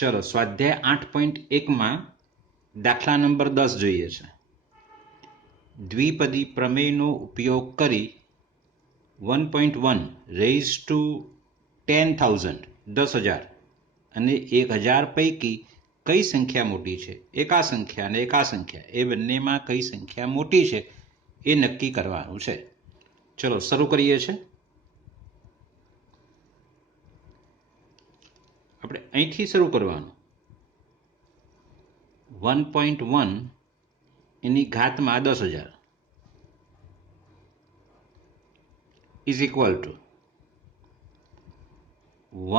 चलो स्वाध्याय 8.1 में दाखला नंबर 10 જોઈએ છે। દ્વિપદી પ્રમેયનો ઉપયોગ કરી 1.1 રેઇઝ ટુ 10,000 10,000 અને 1,000 પૈકી કઈ સંખ્યા મોટી છે? એકા સંખ્યા અને એકા સંખ્યા એ બંનેમાં કઈ સંખ્યા મોટી છે એ નક્કી કરવાનું છે। ચલો શરૂ કરીએ છે। આપણે અહીંથી શરૂ કરવાનું। 1.1 એની ઘાતમાં 10,000 ઇઝ ઇક્વલ ટુ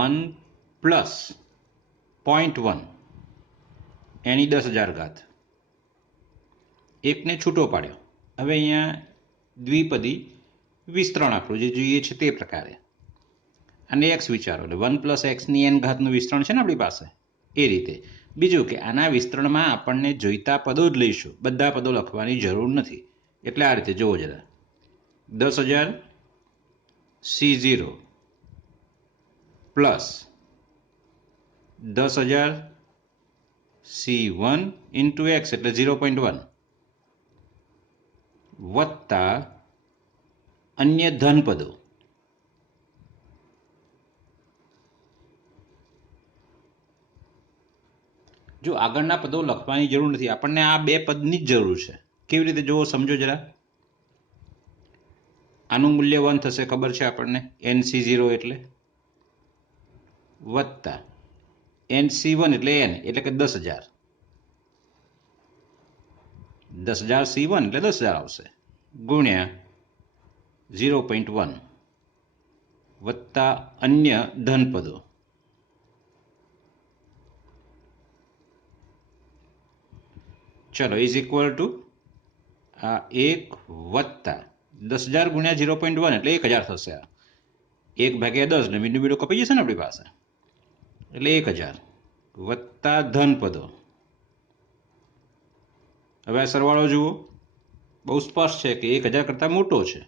1 પ્લસ 0.1 એની 10,000 ઘાત। એકને છૂટો પાડ્યો। હવે અહીંયા દ્વિપદી વિસ્તરણ આપણું જે જોઈએ છે તે પ્રકારે અને એક્સ વિચારો એટલે 1 પ્લસ એક્સની એન ઘાતનું વિસ્તરણ છે ને આપણી પાસે એ રીતે। બીજું કે આના વિસ્તરણમાં આપણને જોઈતા પદો જ લઈશું, બધા પદો લખવાની જરૂર નથી। એટલે આ રીતે જુઓ જરા 10,000 C0 plus 10,000 C1 into x એટલે 0.1 વત્તા અન્ય ધન પદો। જો આગળના પદો લખવાની જરૂર નથી, આપણને આ બે પદની જ જરૂર છે। કેવી રીતે જુઓ સમજો જરા। આનું મૂલ્ય 1 થશે, ખબર છે આપણને, NC0 એટલે વત્તા NC1 એટલે n એટલે કે 10,000 10,000 C1 એટલે 10,000 આવશે ગુણ્યા 0.1 વત્તા અન્ય ધન પદો। ચલો ઇઝ ઇક્વલ ટુ આ 1 વત્તા 10,000 ગુણ્યા 0.1 એટલે 1,000 થશે। આ 1/10 એટલે મીંડું મીંડું કપાઈ જશે ને આપણી પાસે, એટલે 1,000 વત્તા ધન પદો। હવે આ સરવાળો જુઓ, બહુ સ્પષ્ટ છે કે 1,000 કરતાં મોટો છે,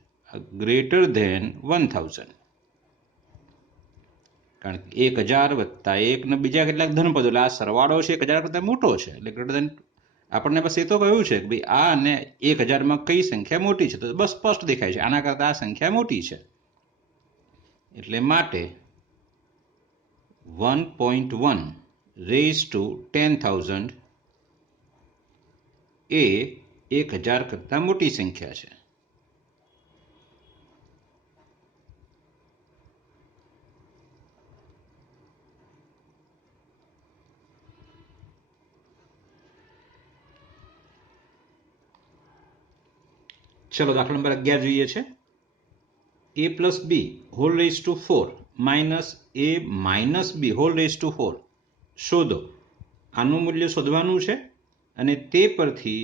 ગ્રેટર ધેન 1,000, કારણ કે 1,000 વત્તા 1 ને બીજા કેટલાક ધન પદો એટલે આ સરવાળો છે 1,000 કરતાં મોટો છે, એટલે ગ્રેટર ધેન। આપણને બસ એ તો કહ્યું છે કે ભાઈ આ અને 1,000માં કઈ સંખ્યા મોટી છે, તો બસ સ્પષ્ટ દેખાય છે આના કરતાં આ સંખ્યા મોટી છે। એટલે માટે 1.1 રેઇઝ ટુ 10,000 એ 1,000 કરતાં મોટી સંખ્યા છે। ચલો દાખલા નંબર 11 જોઈએ છે। a plus B whole raise to 4 minus a minus B whole raise to 4 શોધો। આનું મૂલ્ય શોધવાનું છે અને તે પરથી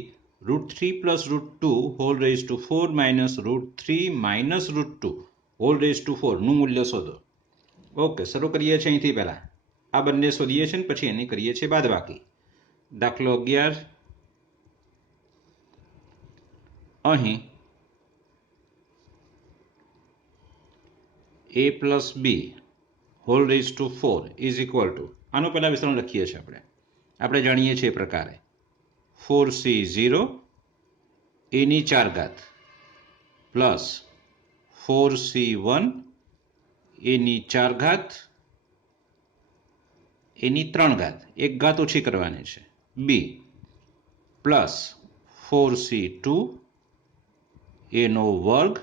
√3 plus √2 whole raise to 4 minus √3 minus √2 whole raise to 4 નું મૂલ્ય શોધો। ઓકે, શરૂ કરીએ છીએ અહીંથી પહેલા આ બંને શોધીએ છીએ પછી એની કરીએ છીએ બાદબાકી। દાખલો 11 અહીં a plus B whole raise to 4 is equal to આનું પહેલાં વિસ્તરણ લખીએ છીએ આપણે જાણીએ છીએ એ પ્રકારે 4C0 એની 4 ઘાત પ્લસ 4C1 એની 4 ઘાત એની 3 ઘાત, એક ઘાત ઓછી કરવાની છે, બી પ્લસ 4C2 એનો વર્ગ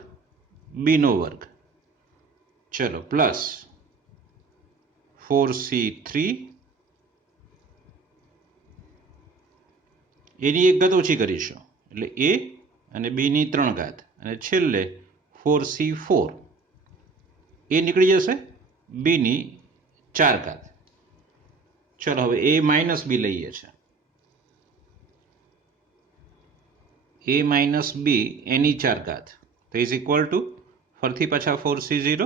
બીનો વર્ગ। ચલો પ્લસ 4C3 એની એક ઘાત ઓછી કરીશું એટલે એ અને બીની 3 ઘાત અને છેલ્લે 4C4 એ નીકળી જશે બીની 4 ઘાત। ચલો હવે એ માઇનસ બી લઈએ છીએ, એ માઇનસ બી એની 4 ઘાત તો ઇઝ ઇક્વલ ટુ ફરીથી પાછા 4C0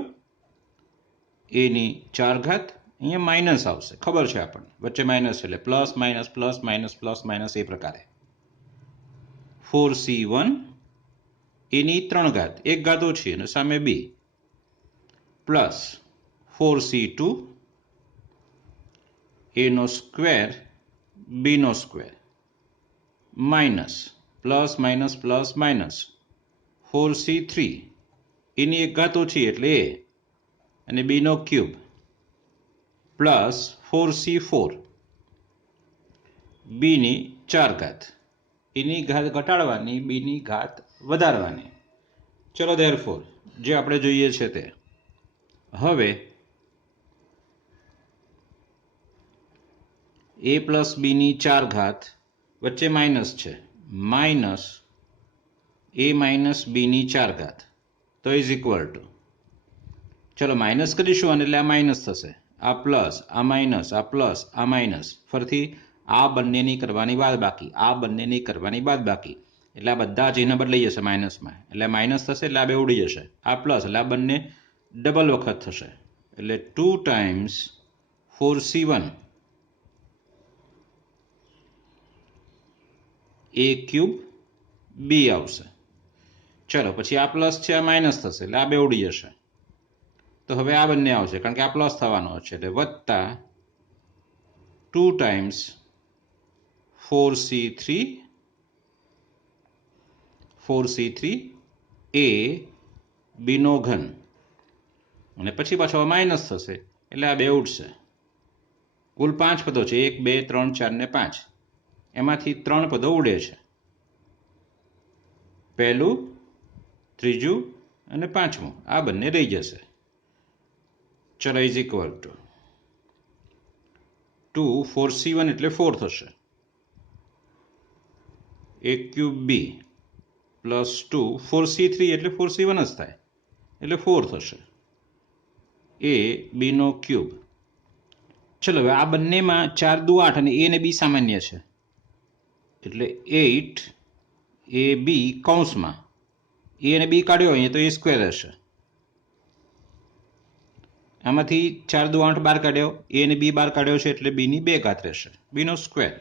એની 4 ઘાત, અહીંયા માઇનસ આવશે, ખબર છે આપણને વચ્ચે માઇનસ એટલે plus minus plus minus plus minus એ પ્રકારે 4C1 એની 3 ઘાત, એક ઘાત ઓછી અને સામે બી પ્લસ 4C2 એ નો સ્ક્વેર બી નો square minus plus minus plus minus 4c3 એની એક ઘાત ઓછી એટલે એ અને બી નો ક્યુબ પ્લસ 4c4 બીની 4 ઘાત એની ઘાત ઘટાડવાની બીની ઘાત વધારવાની. ચલો ધેરફોર જે આપણે જોઈએ છે તે હવે એ પ્લસ બીની 4 ઘાત વચ્ચે માઇનસ છે માઇનસ એ માઇનસ બીની 4 ઘાત તો ઇઝ ઇક્વલ ટુ ચલો માઇનસ કરીશું અને એટલે આ માઇનસ થશે આ પ્લસ આ માઇનસ આ પ્લસ આ માઇનસ ફરીથી આ બંનેની કરવાની બાદ બાકી આ બંનેની કરવાની બાદ બાકી એટલે આ બધા ચિહ્ન બદલાઈ જશે માઇનસમાં એટલે માઇનસ થશે એટલે આ બે ઉડી જશે આ પ્લસ એટલે આ બંને ડબલ વખત થશે એટલે 2 ટાઈમ્સ 4c1 એ ક્યુબ બી આવશે. ચલો પછી આ પ્લસ છે આ માઇનસ થશે એટલે આ બે ઉડી જશે તો હવે આ બંને આવશે કારણ કે આ પ્લસ થવાનો છે એટલે વત્તા 2 ટાઈમ્સ 4c3 એ બીનો ઘન અને પછી પાછો માઇનસ થશે એટલે આ બે ઉડશે. કુલ 5 પદો છે 1 2 3 4 ને 5 એમાંથી 3 પદો ઉડે છે પહેલું ત્રીજું અને પાંચમું આ બંને રહી જશે. ચલો ઇઝ ઇક્વલ ટુ 2 4c1 એટલે 4 થશે એ ક્યુબ બી પ્લસ 2 4c3 એટલે 4c1 જ થાય એટલે 4 થશે એ બીનો ક્યુબ. ચલો હવે આ બંનેમાં 4 દુ 8 અને એ ને બી સામાન્ય છે એટલે 8 એ બી કૌંસમાં એ અને બી કાઢ્યો અહીંયા તો એ સ્ક્વેર હશે આમાંથી 4 દુ 8 બાર કાઢ્યો એ અને બી બાર કાઢ્યો છે એટલે બીની 2 ઘાત રહેશે બીનો સ્ક્વેર.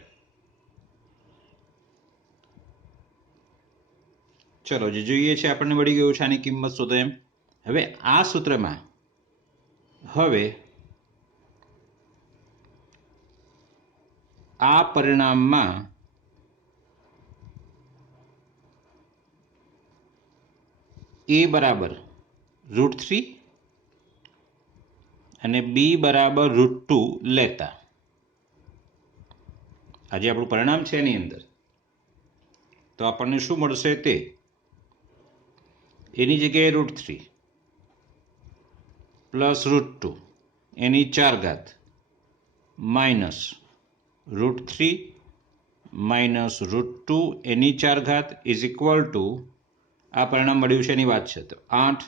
ચલો જે જોઈએ છે આપણને મળી ગયું છે આની કિંમત શોધો એમ. હવે આ સૂત્રમાં હવે આ પરિણામમાં એ બરાબર √3 અને બી બરાબર √2 લેતા આજે આપણું પરિણામ છે એની અંદર તો આપણને શું મળશે તે એની જગ્યાએ √3 પ્લસ √2 એની 4 ઘાત માઇનસ √3 માઇનસ √2 એની 4 ઘાત ઇઝ ઇક્વલ ટુ આ પરિણામ મળ્યું છે એની વાત છે તો 8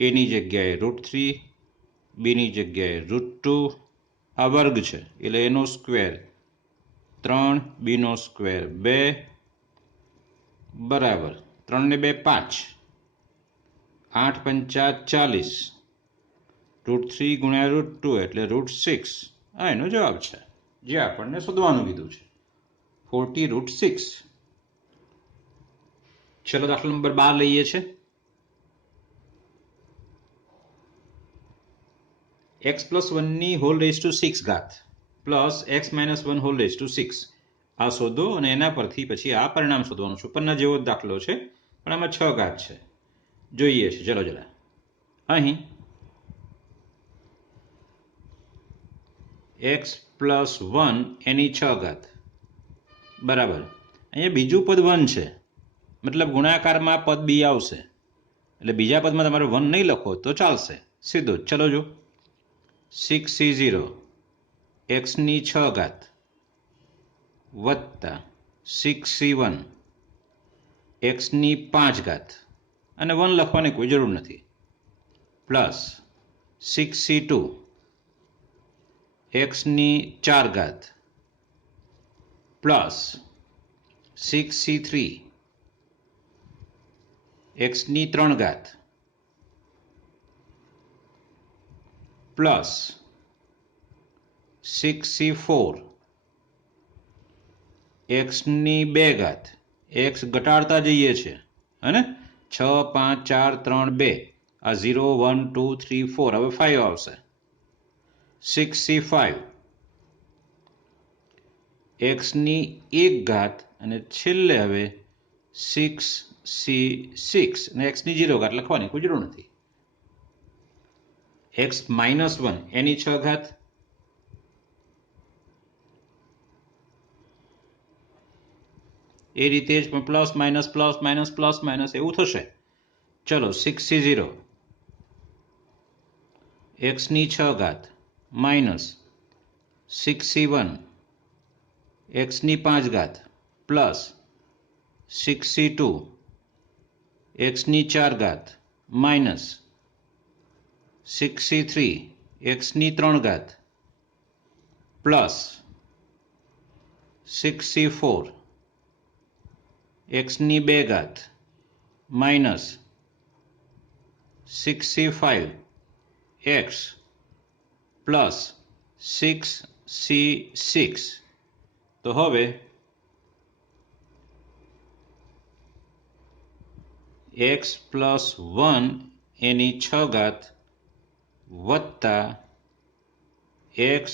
એની જગ્યાએ √3 બીની જગ્યાએ √2 આ વર્ગ છે એટલે એનો સ્ક્વેર 3 બીનો સ્ક્વેર 2 બરાબર 3 ને 2 5 8 પંચા 40 √3 ગુણ્યા √2 એટલે √6 આ એનો જવાબ છે જે આપણને શોધવાનું કીધું છે 40√6. ચલો દાખલા નંબર 12 લઈએ છે x + 1 ની હોલ રેઝ ટુ 6 ઘાત plus x - 1 whole raise to 6 આ શોધો અને એના પરથી પછી આ પરિણામ શોધવાનું છે. ઉપરના જેવો જ દાખલો છે પણ આમાં 6 ઘાત છે જોઈએ છે. ચલો જરા અહીં x + 1 એની 6 ઘાત બરાબર અહીંયા બીજું પદ 1 છે મતલબ ગુણાકારમાં પદ બી આવશે એટલે બીજા પદમાં તમારે 1 નહીં લખો તો ચાલશે સીધું જ. ચલો જો 6c0 x ની 6 ઘાત વત્તા 6c1 x ની 5 ઘાત અને 1 લખવાની કોઈ જરૂર નથી પ્લસ 6c2 x ની 4 ઘાત પ્લસ 6c3 x ની 3 ઘાત પ્લસ 6c4 x ની 2 ઘાત x ઘટાડતા જઈએ છે હે 6 5 4 3 2 આ 0 1 2 3 4 હવે 5 આવશે 6c5 एक्सनी 1 घात અને છેલ્લે હવે 6c6 અને एक्सनी 0 घात લખવાની કોઈ જરૂર નથી. x -1 એની 6 ઘાત એ રીતે જ plus minus plus minus plus minus એવું થશે. ચલો 6c0 एक्सनी 6 घात माइनस 6c1 एक्सनी 5 घात प्लस 6c2 एक्सनी 4 घात माइनस 6c3 एक्सनी 3 घात प्लस 6c4 एक्सनी 2 घात minus 6c5 x plus 6c6. तो હવે x प्लस 1 એની 6 ઘાત વત્તા x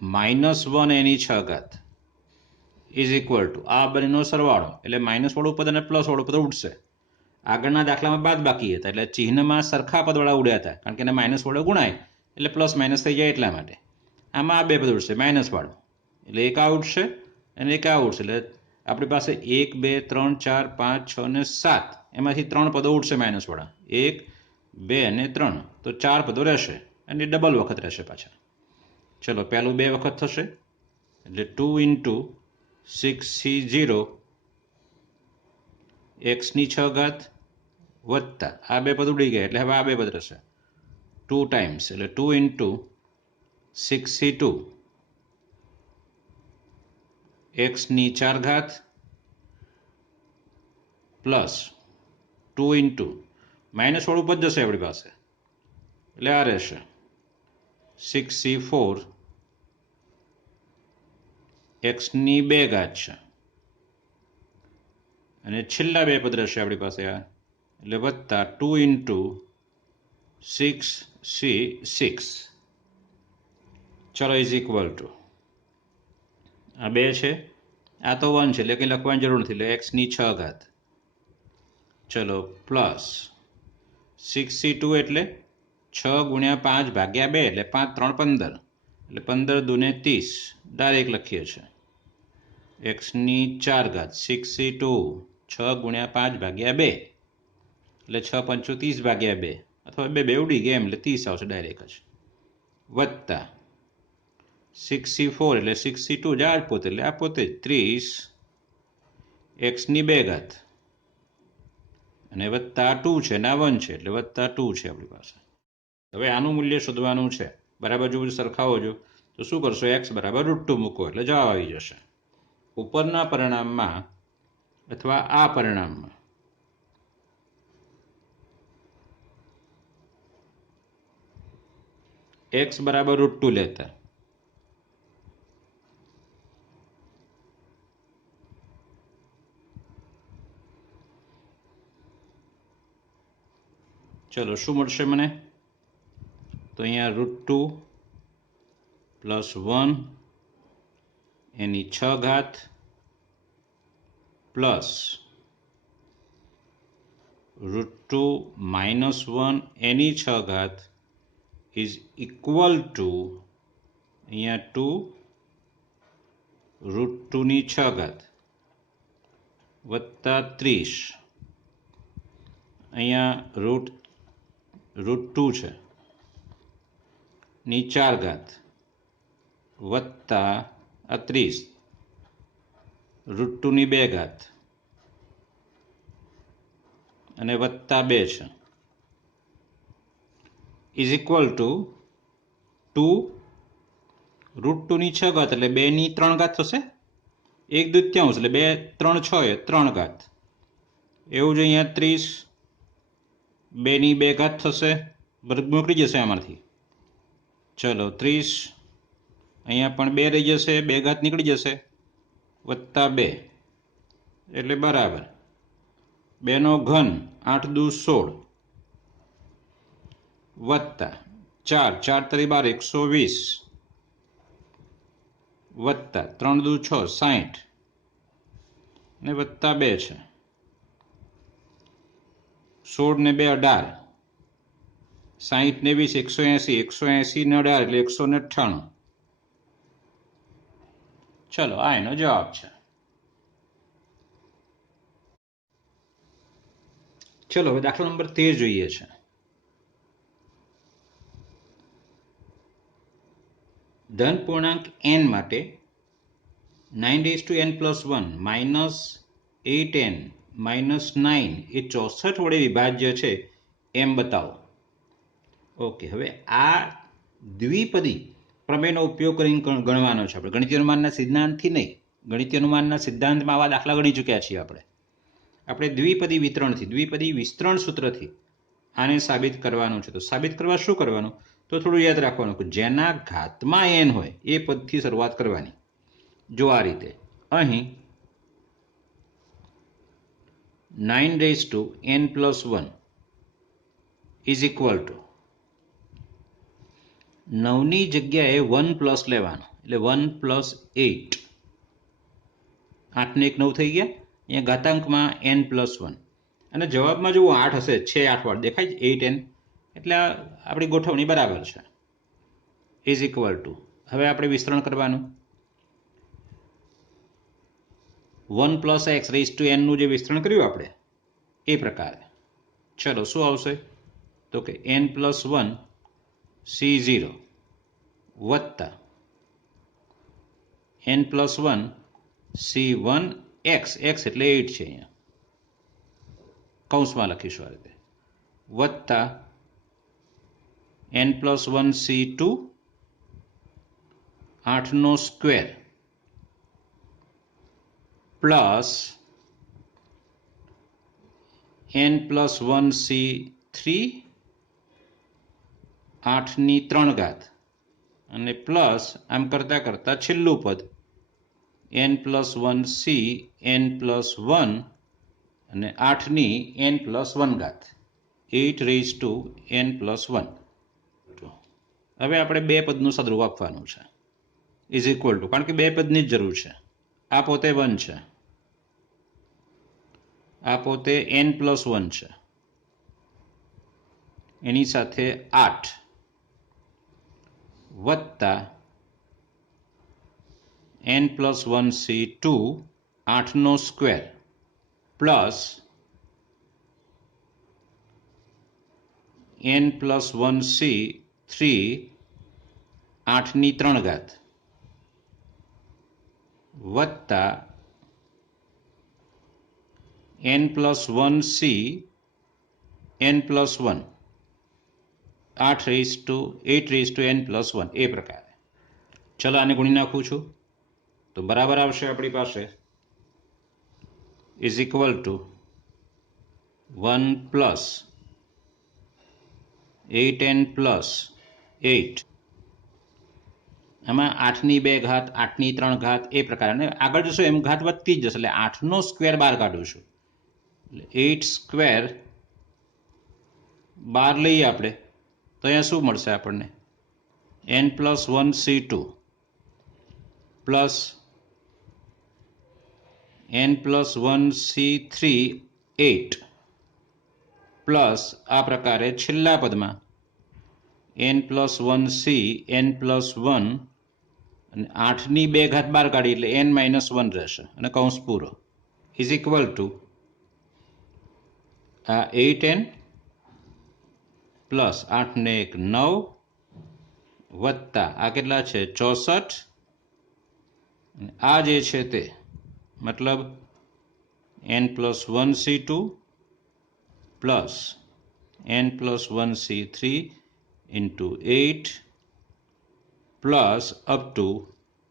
માઇનસ 1 એની 6 ઘાત ઇઝ ઇક્વલ ટુ આ બંનેનો સરવાળો એટલે માઇનસ વાળું પદ અને પ્લસ વાળું પદ ઉડશે. આગળના દાખલામાં બાદ બાકી હતા એટલે ચિહ્નમાં સરખા પદવાળા ઉડ્યા હતા કારણ કે એને માઇનસ વડે ગુણાય એટલે પ્લસ માઇનસ થઈ જાય એટલા માટે. આમાં આ બે પદ ઉડશે માઇનસ વાળું એટલે એક આ ઉડશે અને એક આ ઉડશે એટલે આપણી પાસે 1 2 3 4 5 6 ને 7 એમાંથી 3 પદો ઉડશે માઇનસ વાળા 1 2 અને 3 તો 4 પદો રહેશે અને ડબલ વખત રહેશે પાછા. ચલો પહેલું 2 વખત થશે એટલે 2 × 6c0 एक्सनी 6 घात वत्ता आ बे पद उड़ी गया એટલે હવે આ બે પદ રહેશે 2 ટાઈમ્સ એટલે 2 × 6c2 एक्सनी 4 घात प्लस 2 × માઇનસ વાળું પદ જશે આપણી પાસે એટલે આ રહેશે 6c4 एक्सनी 2 घात છે અને છેલ્લા બે પદ રહેશે આપણી પાસે આ એટલે વત્તા 2 × 6c6. ચલો ઇઝ ઇક્વલ ટુ આ 2 છે આ તો 1 છે એટલે કંઈ લખવાની જરૂર નથી એટલે એક્સની 6 ઘાત ચલો પ્લસ 6c2 એટલે 6 × 5 ભાગ્યા 2 એટલે 5 3 15 એટલે 15 × 2 = 30 ડાયરેક્ટ લખીએ છીએ एक्सनी 4 घात 6c2 6 × 5 ભાગ્યા 2 એટલે 6 × 5 = 30 ભાગ્યા 2 અથવા 2 2 ઉડી ગયા એમ એટલે 30 આવશે ડાયરેક્ટ જ વત્તા 6c4 એટલે 6c2 જ આ પોતે એટલે આ પોતે 30 एक्सनी 2 घात અને વત્તા 2 છે ને 1 છે એટલે વત્તા 2 છે આપણી પાસે. હવે આનું મૂલ્ય શોધવાનું છે બરાબર જો બધું સરખાવો જો તો શું કરશો x બરાબર √2 મૂકો એટલે જવાબ આવી જશે. ઉપરના પરિણામમાં અથવા આ પરિણામમાં x બરાબર √2 લેતા ચલો શું મળશે મને તો અહીંયા √2 પ્લસ 1 એની 6 ઘાત પ્લસ √2 માઇનસ 1 એની 6 ઘાત ઇઝ ઇક્વલ ટુ અહીંયા 2 √2 ની 6 ઘાત વત્તા 30 અહીંયા √2 છે ની 4 ઘાત વત્તા 30 √2 ની 2 ઘાત અને વત્તા 2 છે ઇઝ ઇક્વલ ટુ 2 √2 ની 6 ઘાત એટલે 2 ની 3 ઘાત થશે 1/2 એટલે 2 3 6 એ 3 ઘાત એવું જ અહીંયા 30 2 ની 2 ઘાત થશે વર્ગ નીકળી જશે આમાંથી ચલો 30 અહીંયા પણ 2 રહી જશે 2 ઘાત નીકળી જશે વત્તા 2 એટલે બરાબર 2 નો ઘન 8 દુ 16 વત્તા 4 4 તરી 12 120 વત્તા 3 દુ 6 60 ને વત્તા 2 છે 16 ને 2 18 60 ને 20 180 180 ને 18 એટલે 198. ચલો આ એનો જવાબ છે. ચલો હવે દાખલા નંબર 13 જોઈએ છે. ધન પૂર્ણાંક n માટે 9n+1 માઇનસ 8n માઇનસ 9 એ 64 વડે વિભાજ્ય છે એમ બતાવો. ઓકે, હવે આ દ્વિપદી પ્રમેયનો ઉપયોગ કરીને ગણવાનો છે. આપણે ગણિતીય અનુમાનના સિદ્ધાંતથી નહીં, ગણિતીય અનુમાનના સિદ્ધાંતમાં આવા દાખલા ગણી ચૂક્યા છીએ. આપણે દ્વિપદી વિતરણથી, દ્વિપદી વિસ્તરણ સૂત્રથી આને સાબિત કરવાનું છે. તો સાબિત કરવા શું કરવાનું? તો થોડું યાદ રાખવાનું કે જેના ઘાતમાં n હોય એ પદથી શરૂઆત કરવાની. જો આ રીતે અહીં 9n+1 ઇઝ ઇક્વલ ટુ 9ની જગ્યાએ 1 પ્લસ લેવાનું, એટલે 1 + 8. 8 ને 1 9 થઈ ગયા. અહીંયા ઘાતાંકમાં n+1 અને જવાબમાં જો 8 હશે, 6 8 વાળું દેખાય છે 8n, એટલે આપણી ગોઠવણી બરાબર છે. ઇઝ ઇક્વલ ટુ, હવે આપણે વિસ્તરણ કરવાનું 1 + x⁴n નું જે વિસ્તરણ કર્યું આપણે એ પ્રકારે. ચલો શું આવશે? તો કે n+1 c0 વત્તા n+1 c1 x, x એટલે 8 છે અહીંયા, કૌંસમાં લખીશું આ રીતે, વત્તા n+1 c2 8નો square plus n+1 c3 8ની 3 ઘાત અને પ્લસ આમ કરતા કરતા છેલ્લું પદ n+1 c n+1 અને 8ની n+1 ઘાત 8n+1. હવે આપણે બે પદનું સદરૂપ આપવાનું છે. ઇઝ ઇક્વલ ટુ, કારણ કે બે પદની જ જરૂર છે. આ પોતે 1 છે, આ પોતે n+1 છે, એની સાથે 8 વત્તા n+1 c2 8નો square plus n+1 c3 8ની 3 ઘાત વત્તા n+1 c n+1 8n+1 એ પ્રકારે. ચલો આને ગુણી નાખું છું તો બરાબર આવશે આપણી પાસે ઇઝ ઇક્વલ ટુ 1 + 8n+8. આમાં 8ની 2 ઘાત 8ની 3 ઘાત એ પ્રકારે, અને આગળ જશો એમ ઘાત વધતી જ જશે, એટલે 8નો સ્ક્વેર બહાર કાઢીશું, એટલે 8² બહાર લઈએ આપણે તો અહીંયા શું મળશે આપણને? n+1 c2 plus n+1 c3 8 plus આ પ્રકારે છેલ્લા પદમાં n+1 c n+1 અને 8ની 2 ઘાત બહાર કાઢી એટલે n-1 રહેશે અને કૌંસ પૂરો. ઇઝ ઇક્વલ ટુ આ 8n પ્લસ 8 ને 1 9 વત્તા આ કેટલા છે 64, આ જે છે તે મતલબ n+1 c2 plus n+1 c3 into 8 plus up to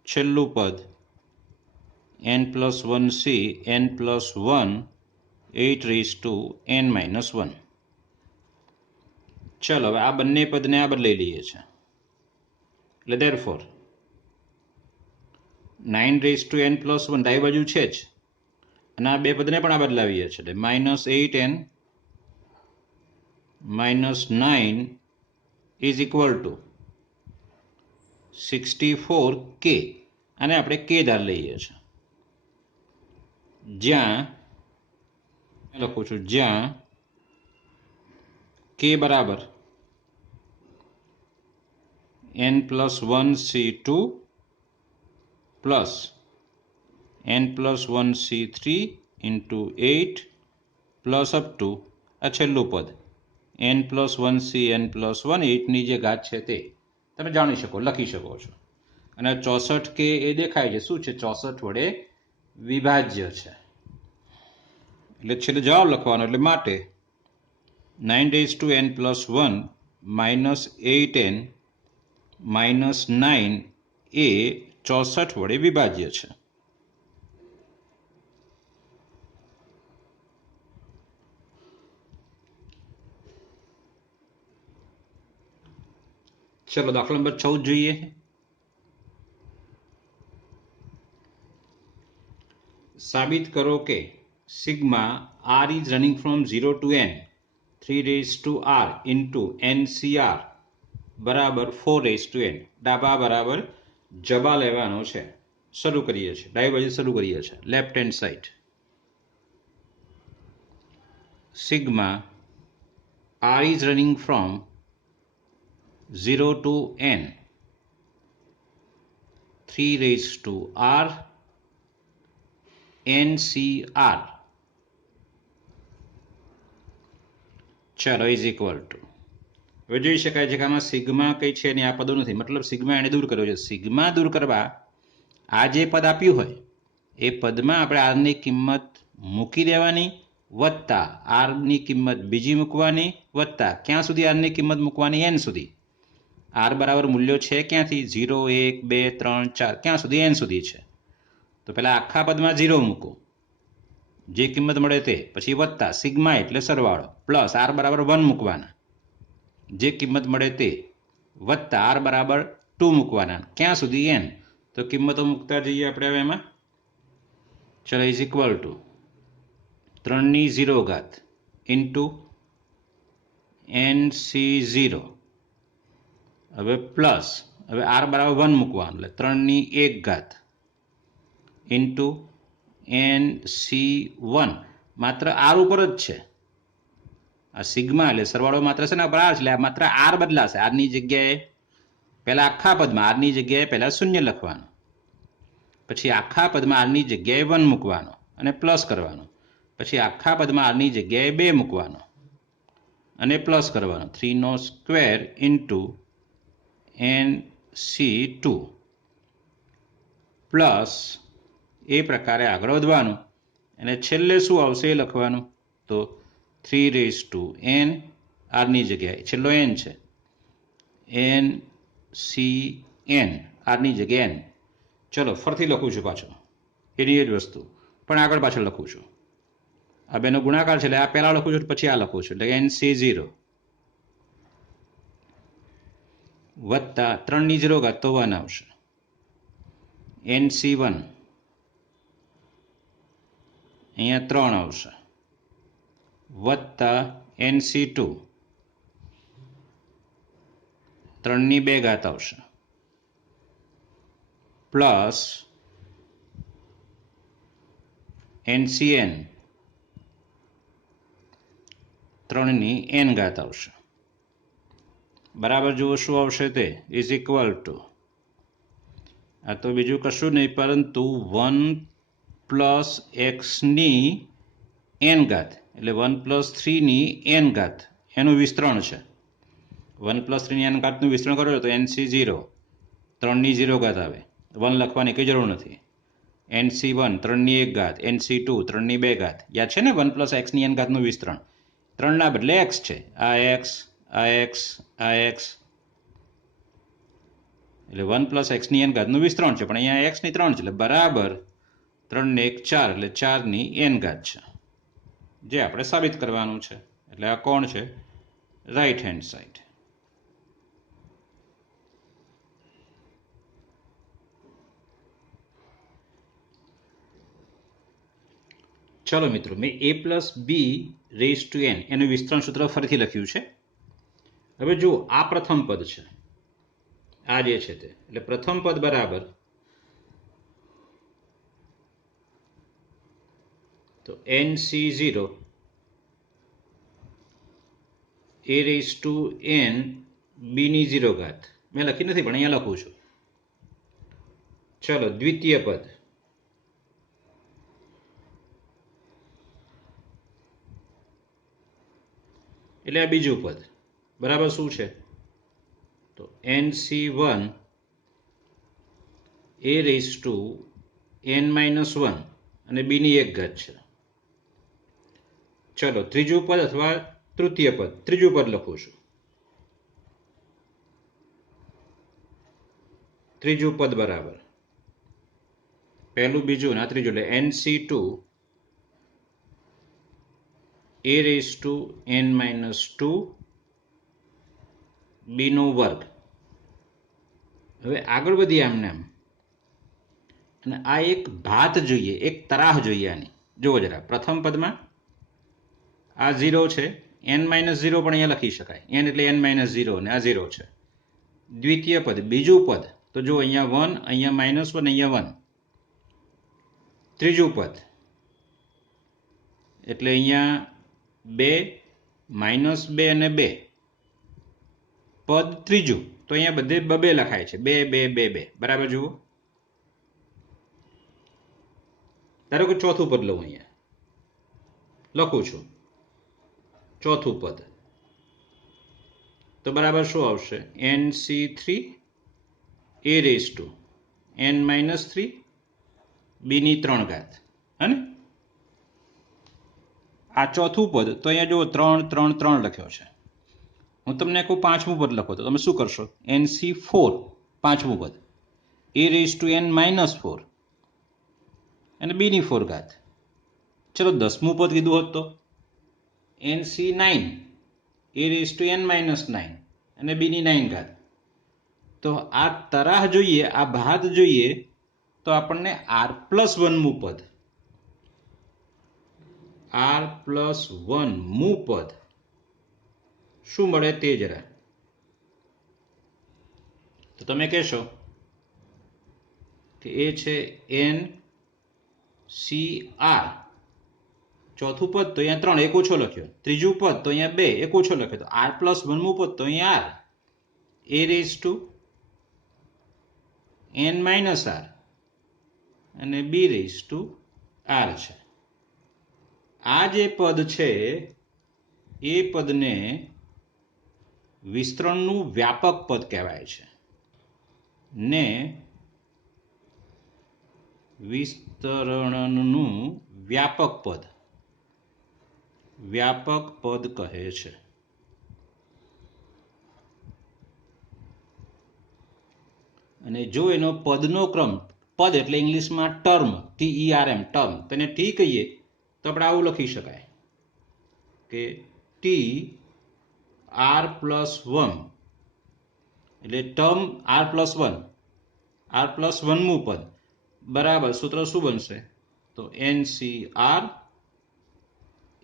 છેલ્લું પદ n+1 c n+1 8n-1. ચલો હવે આ બંને પદને આ બદલાઈ લઈએ છે, એટલે therefore 9n+1 ડાબી બાજુ છે જ, અને આ બે પદને પણ આ બદલાવીએ છીએ, એટલે -8n-9 is equal two 64k. આને આપણે કે ધાર લઈએ છીએ, જ્યાં લખું છું જ્યાં કે બરાબર n+1c2 plus n+1c3 into 8 plus up to આ છેલ્લું પદ n+1c n+1 8ની જે ઘાત છે તે તમે જાણી શકો, લખી શકો છો. અને 64 કે એ દેખાય છે, શું છે? 64 વડે વિભાજ્ય છે. એટલે છેલ્લે જવાબ લખવાનો, એટલે માટે 9n+1 minus 8n minus 9 એ 64 વડે વિભાજ્ય છે. ચલો દાખલા નંબર 14 જોઈએ. સાબિત કરો કે sigma r is running from 0 to n 3 raised to r into ncr બરાબર 4 raised to n. ડાબા બરાબર જબા લેવાનો છે. શરૂ કરીએ છીએ, ડાબી બાજુ શરૂ કરીએ છીએ, left hand side. Sigma r is running from 0 to n 3 raised to r NCR ચલો ઇઝ ઇક્વલ ટુ. હવે જોઈ શકાય છે કે આમાં સિગ્મા કઈ છે ને આ પદો નથી, મતલબ સિગ્મા એને દૂર કર્યો છે. સિગ્મા દૂર કરવા આ જે પદ આપ્યું હોય એ પદમાં આપણે આરની કિંમત મૂકી દેવાની, વત્તા આરની કિંમત બીજી મૂકવાની, વત્તા ક્યાં સુધી આરની કિંમત મૂકવાની? n સુધી. આર બરાબર મૂલ્યો છે ક્યાંથી? 0 1 2 3 4 ક્યાં સુધી? n સુધી છે. તો પહેલાં આખા પદમાં 0 મૂકો, જે કિંમત મળે તે, પછી વત્તા સિગ્મા એટલે સરવાળો, પ્લસ આર બરાબર 1 મૂકવાના, જે કિંમત મળે તે, વત્તા આર બરાબર 2 મૂકવાના, ક્યાં સુધી? n. તો કિંમતો મૂકતા જઈએ આપણે હવે એમાં. ચલો ઇઝ ઇક્વલ ટુ 3ની 0 ઘાત ઇન્ટુ NC0, હવે પ્લસ, હવે આર બરાબર 1 મૂકવાનું, એટલે 3ની 1 ઘાત ઇન્ટુ NC1, માત્ર આર ઉપર જ છે. આ સિગ્મા એટલે સરવાળો માત્ર છે ને પર આર, એટલે માત્ર આર બદલાશે. આરની જગ્યાએ પહેલા આખા પદમાં આરની જગ્યાએ પહેલા શૂન્ય લખવાનું, પછી આખા પદમાં આરની જગ્યાએ 1 મૂકવાનો અને પ્લસ કરવાનો, પછી આખા પદમાં આરની જગ્યાએ 2 મૂકવાનો અને પ્લસ કરવાનો, 3નો સ્ક્વેર ઇન્ટુ NC2 પ્લસ એ પ્રકારે આગળ વધવાનું. અને છેલ્લે શું આવશે એ લખવાનું, તો 3 રેઝ ટુ n, આરની જગ્યાએ છેલ્લો n છે, NCn, આરની જગ્યાએ n. ચલો ફરીથી લખું છું પાછો, એની જ વસ્તુ પણ આગળ પાછળ લખું છું. આ બેનો ગુણાકાર છે એટલે આ પહેલા લખું છું પછી આ લખું છું, એટલે NC0 વત્તા 3ની 0 ઘાત તો 1 આવશે, NC1 અહીંયા 3 આવશે, વત્તા NC2 3ની 2 ઘાત આવશે, પ્લસ NCn 3ની n ઘાત આવશે. બરાબર જુઓ શું આવશે તે, ઇઝ ઇક્વલ ટુ, આ તો બીજું કશું નહીં પરંતુ 1 પ્લસ એક્સની n ઘાત, એટલે 1 પ્લસ 3ની n ઘાત એનું વિસ્તરણ છે. 1 પ્લસ 3ની n ઘાતનું વિસ્તરણ કરો તો NC0 3ની 0 ઘાત આવે, 1 લખવાની કંઈ જરૂર નથી. NC1 3ની 1 ઘાત, NC2 3ની 2 ઘાત. યાદ છે ને 1 પ્લસ એક્સની n ઘાતનું વિસ્તરણ, 3ના બદલે x છે, આ x આ x આ x, એટલે 1 પ્લસ એક્સની n ઘાતનું વિસ્તરણ છે, પણ અહીંયા x ની 3 છે, એટલે બરાબર 3 ને 1 4, એટલે 4ની n ઘાત છે, જે આપણે સાબિત કરવાનું છે. એટલે આ કોણ છે? Right hand side. ચલો મિત્રો, મેં a plus B raise to n એનું વિસ્તરણ સૂત્ર ફરીથી લખ્યું છે. હવે જુઓ, આ પ્રથમ પદ છે, આ જે છે તે, એટલે પ્રથમ પદ બરાબર તો NC0 a raise to n b ની 0 ઘાત મેં લખી નથી પણ અહીંયા લખું છું. ચલો દ્વિતીય પદ એટલે આ બીજું પદ બરાબર શું છે તો NC1 a raise two n-1 અને b ની 1 ઘાત છે. ચલો ત્રીજું પદ અથવા તૃતીય પદ ત્રીજું પદ લખું છું. ત્રીજું પદ બરાબર પહેલું બીજું ના ત્રીજું એટલે NC2 a raise to n-2 b નો વર્ગ. હવે આગળ વધીએ આમને આમ અને આ એક ભાત જોઈએ એક તરાહ જોઈએ આની. જુઓ જરા પ્રથમ પદમાં આ 0 છે n-0 પણ અહીંયા લખી શકાય n એટલે n-0 અને આ 0 છે. દ્વિતીય પદ બીજું પદ તો જો અહીંયા 1 અહીંયા -1 અહીંયા 1. ત્રીજું પદ એટલે અહીંયા 2 -2 અને 2. પદ ત્રીજું તો અહીંયા બધે બબે લખાય છે 2 2 2 2 બરાબર. જુઓ ધારો કે ચોથું પદ લઉં અહીંયા લખું છું ચોથું પદ તો બરાબર શું આવશે NC3 a raise two n-3 b ની 3 ઘાત. હે ને આ ચોથું પદ તો અહીંયા જુઓ 3 3 3 લખ્યો છે. હું તમને કહું પાંચમું પદ લખો તો તમે શું કરશો NC4 પાંચમું પદ a રેઝ ટુ n-4 અને b ની 4 ઘાત. ચલો દસમું પદ કીધું હોત તો NC9 a raise two n-9 અને b ની 9 ઘાત. તો આ તરાહ જોઈએ આ ભાત જોઈએ તો આપણને r+1મું પદ r+1મું પદ શું મળે તે જરા. તો તમે કહેશો કે એ છે NCR. ચોથું પદ તો અહીંયા 3 એક ઓછો લખ્યો. ત્રીજું પદ તો અહીંયા 2 એક ઓછો લખ્યો. તો r+1મું પદ તો અહીંયા r a raise two n-r અને b રેઝ ટુ r છે. આ જે પદ છે એ પદને વિસ્તરણનું વ્યાપક પદ કહેવાય છે ને વિસ્તરણનું વ્યાપક પદ કહે છે. અને જો એનો પદનો ક્રમ પદ એટલે ઇંગ્લિશમાં ટર્મ TERM ટર્મ તેને ટી કહીએ તો આપણે આવું લખી શકાય કે TR+1 એટલે ટર્મ R+1મું પદ બરાબર સૂત્ર શું બનશે તો NCR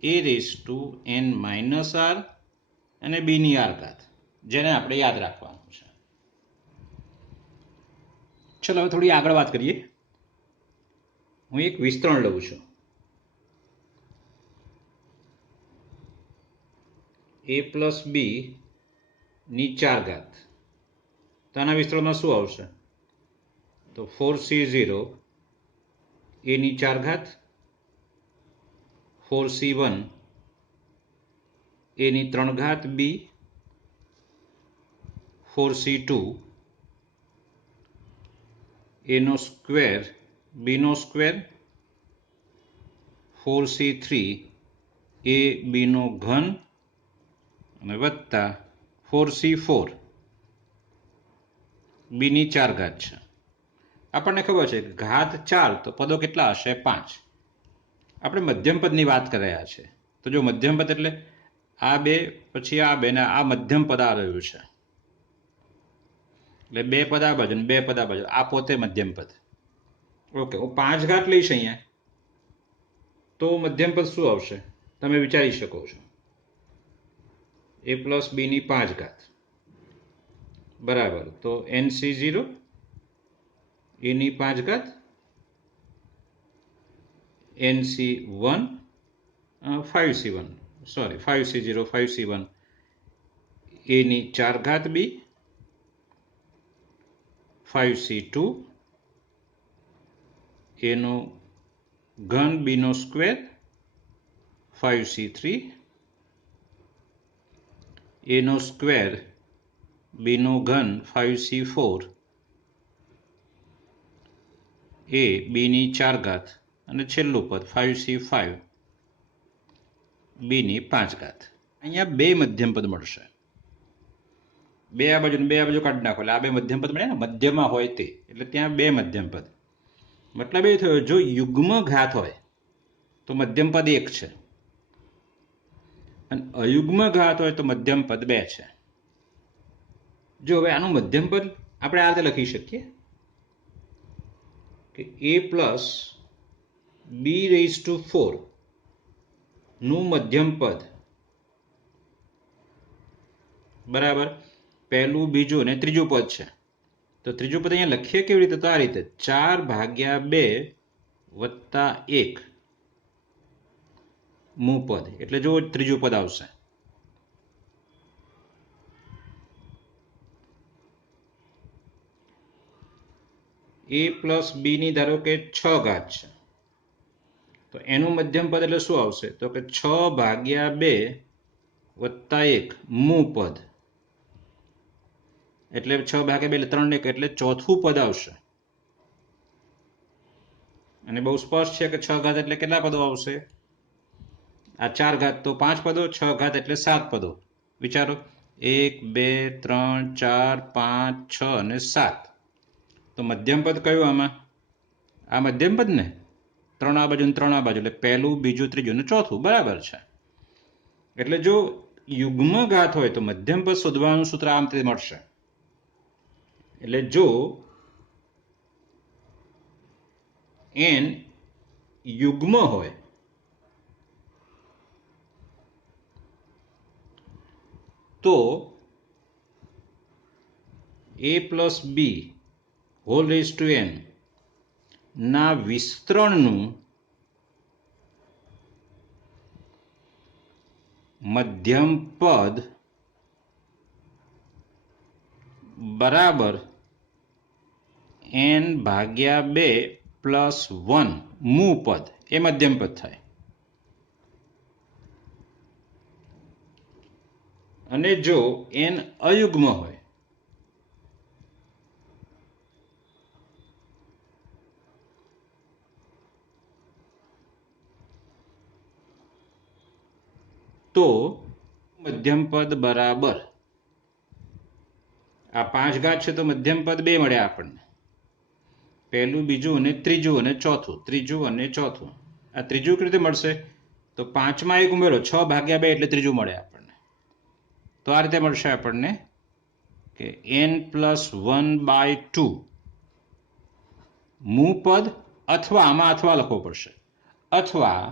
a raise two n-r અને b ની r ઘાત જેને આપણે યાદ રાખવાનું છે. ચલો હવે થોડી આગળ વાત કરીએ. હું એક વિસ્તરણ લઉં છું a+b ની 4 ઘાત. તો આના વિસ્તરણમાં શું આવશે તો 4c0 a ની 4 ઘાત 4c1 a ની 3 ઘાત b 4c2 a નો સ્ક્વેર b નો સ્ક્વેર 4c3 a b નો ઘન અને વત્તા 4c4 b ની 4 ઘાત છે. આપણને ખબર છે ઘાત 4 તો પદો કેટલા હશે 5. આપણે મધ્યમ પદની વાત કરી રહ્યા છે તો જો મધ્યમ પદ એટલે આ બે પછી આ બે ને આ મધ્યમ પદ આ રહ્યું છે એટલે 2 પદ આ બાજુ ને 2 પદ આ બાજુ આ પોતે મધ્યમ પદ. ઓકે હું 5 ઘાત લઈશ અહીંયા તો મધ્યમ પદ શું આવશે તમે વિચારી શકો છો a+b ની 5 ઘાત બરાબર. તો NC0 a ની 5 ઘાત NC1 5C1 sorry 5C0 5C1 એની 4 ઘાત બી 5C2 એનો ઘન બીનો સ્ક્વેર 5C3 એનો સ્ક્વેર બીનો ઘન 5C4 એ બીની 4 ઘાત અને છેલ્લું પદ 5C5 બીની 5 ઘાત. અહીંયા બે મધ્યમ પદ મળશે. બે આ બાજુ કાઢી નાખો એટલે આ બે મધ્યમ પદ મળે ને, મધ્યમાં હોય તે, એટલે ત્યાં બે મધ્યમ પદ. મતલબ એ થયો જો યુગ્મ ઘાત હોય તો મધ્યમ પદ 1 છે અને અયુગ્મ ઘાત હોય તો મધ્યમ પદ 2 છે. જો હવે આનું મધ્યમ પદ આપણે આ રીતે લખી શકીએ કે a plus B raise to 4 નું મધ્યમ પદ બરાબર પહેલું બીજું અને ત્રીજું પદ છે. તો ત્રીજું પદ અહીંયા લખીએ કેવી રીતે? તો આ રીતે 4/2 વત્તા 1 મું પદ, એટલે જો ત્રીજું પદ આવશે. a પ્લસ બી ની ધારો કે 6 ઘાત છે તો એનું મધ્યમ પદ એટલે શું આવશે? તો કે 6/2 વત્તા 1 મું પદ, એટલે 6/2 એટલે 3 1 એટલે ચોથું પદ આવશે. અને બહુ સ્પષ્ટ છે કે 6 ઘાત એટલે કેટલા પદો આવશે? આ 4 ઘાત તો 5 પદો, 6 ઘાત એટલે 7 પદો. વિચારો 1 2 3 4 5 6 અને 7. તો મધ્યમ પદ કયું આમાં? આ મધ્યમ પદ ને, 3 આ બાજુ ને 3 આ બાજુ, એટલે પહેલું બીજું ત્રીજું ને ચોથું. બરાબર છે. એટલે જો યુગ્મ ઘાત હોય તો મધ્યમ પદ શોધવાનું સૂત્ર આમ તે મળશે. એટલે જો n યુગ્મ હોય તો a plus B whole raise to n ના વિસ્તરણનું મધ્યમ પદ બરાબર n/2 પ્લસ 1 મું પદ, એ મધ્યમ પદ થાય. અને જો n અયુગ્મ હોય તો મધ્યમ પદ બરાબર આ 5 ઘાત છે તો મધ્યમ પદ 2 મળ્યા આપણને, પહેલું બીજું અને ત્રીજું અને ચોથું, ત્રીજું અને ચોથું. આ ત્રીજું કેવી રીતે મળશે? તો 5 માં 1 ઉમેરો, 6/2 એટલે ત્રીજું મળે આપણને. તો આ રીતે મળશે આપણને કે n+1/2 મું પદ, અથવા આમાં અથવા લખવો પડશે, અથવા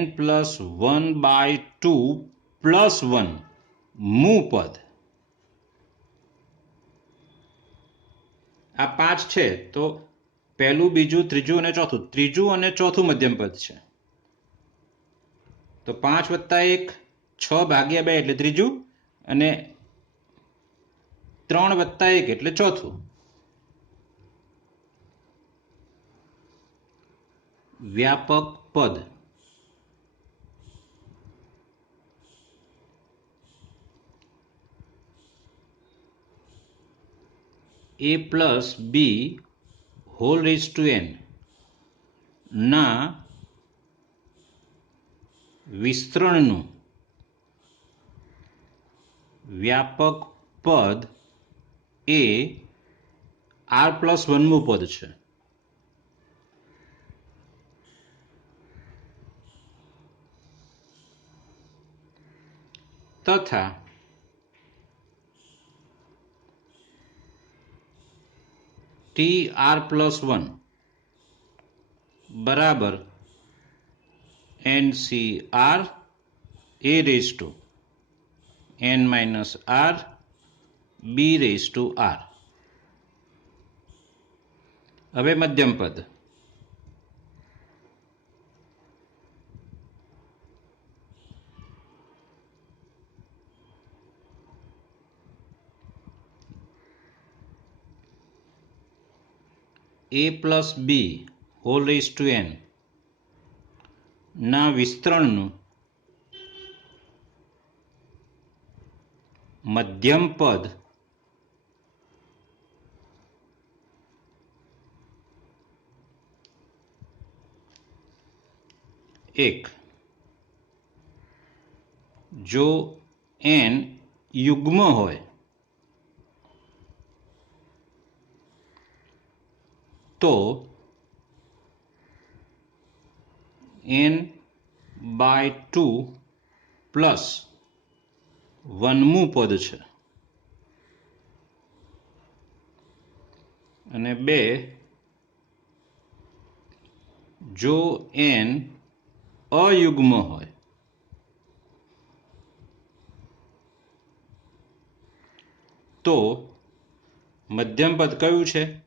n+1/2 પ્લસ 1 મું પદ. આ 5 છે તો પહેલું બીજું ત્રીજું અને ચોથું, ત્રીજું અને ચોથું મધ્યમ પદ છે. તો 5 વત્તા 1 6/2 એટલે ત્રીજું, અને 3 વત્તા 1 એટલે ચોથું. વ્યાપક પદ a plus B whole raise to n ના વિસ્તરણનું વ્યાપક પદ એ r+1 મું પદ છે. તથા tr+1 બરાબર NCR a raise to n - r b raise to r. હવે મધ્યમ પદ a plus B whole raise to n ના વિસ્તરણનું મધ્યમ પદ એક જો n યુગ્મ હોય તો n/2 પ્લસ વનમું પદ છે અને બે જો n અયુગ્મ હોય તો મધ્યમ પદ કયું છે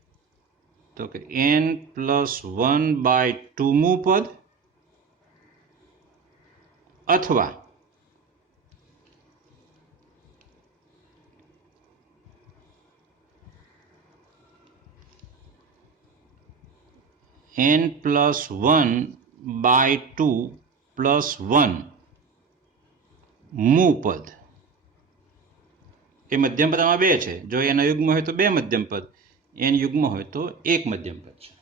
તો કે n+1/2મું પદ અથવા n+1/2+1મું પદ એ મધ્યમ પદ આમાં બે છે જો n અયુગ્મ હોય તો બે મધ્યમ પદ n યુગ્મ હોય તો એક મધ્યમ પદ છે